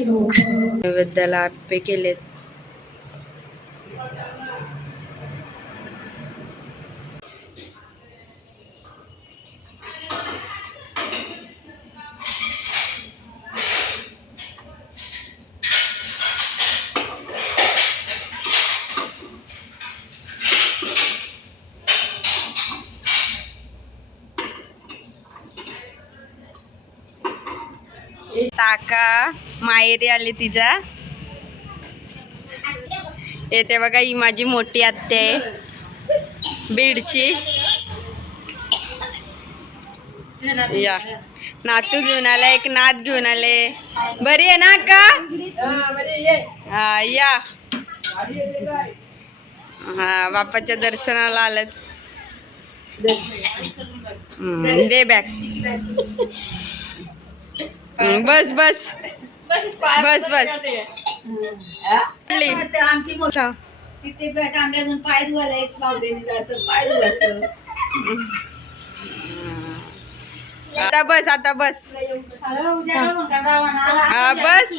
नैवेद्याला आप्पे केलेत. ताका माहेरी आली तिच्या. येते बघा, ही माझी मोठी आत्या आहे बीडची. या नातू घेऊन आला, एक नात घेऊन आले. बरी आहे ना का? हा या. हा बाप्पाच्या दर्शनाला आलं. दे बॅग. बस बस बस बस. आमची मोठा तिथे आंब्यातून पाय धुवायला एक पावलेली जायचं, पाय धुवायचं. आता बस, आता बस. हा बस.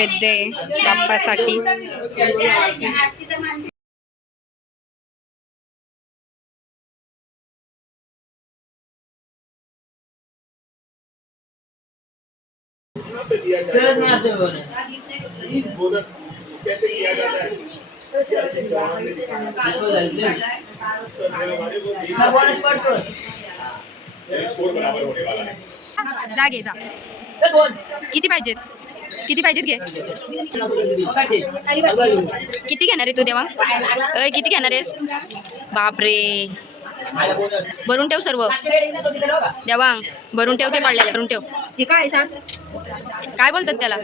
नैवेद्य आहे बाप्पासाठी. जा घे जा. किती पाहिजेत घे. किती घेणार आहे तू देवा? किती घेणार आहेस? बापरे, भरून ठेव सर्व देवा, भरून ठेव. ते पडलेलं भरून ठेव. हे काय सांग, काय बोलतात त्याला?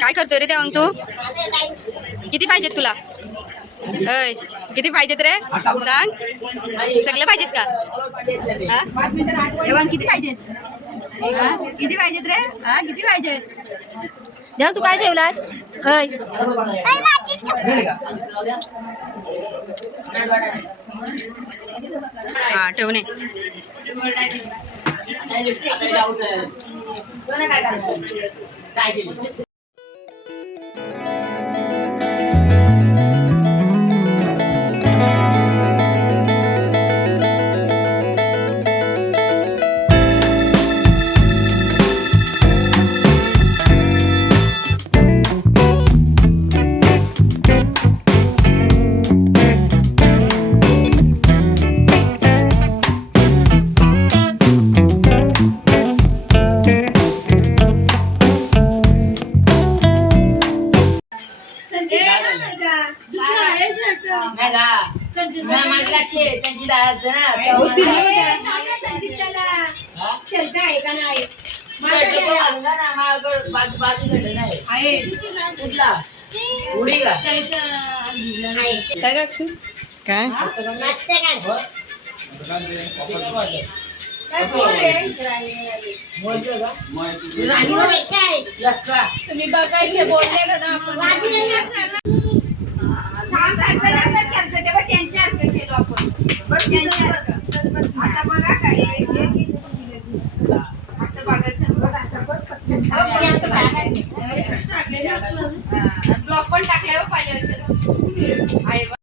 काय करतोय रे देवांग तू? किती पाहिजेत तुला? किती पाहिजेत रे सांग. सगळे पाहिजेत का? देवांग किती पाहिजेत? किती पाहिजेत रे? किती पाहिजेत? देवांग तू काय जेवलास? हा ठेवणे. काय तुम्ही बघायचे बोलले ना आपण. ब्लॉक पण टाकल्यावर पाहिजे.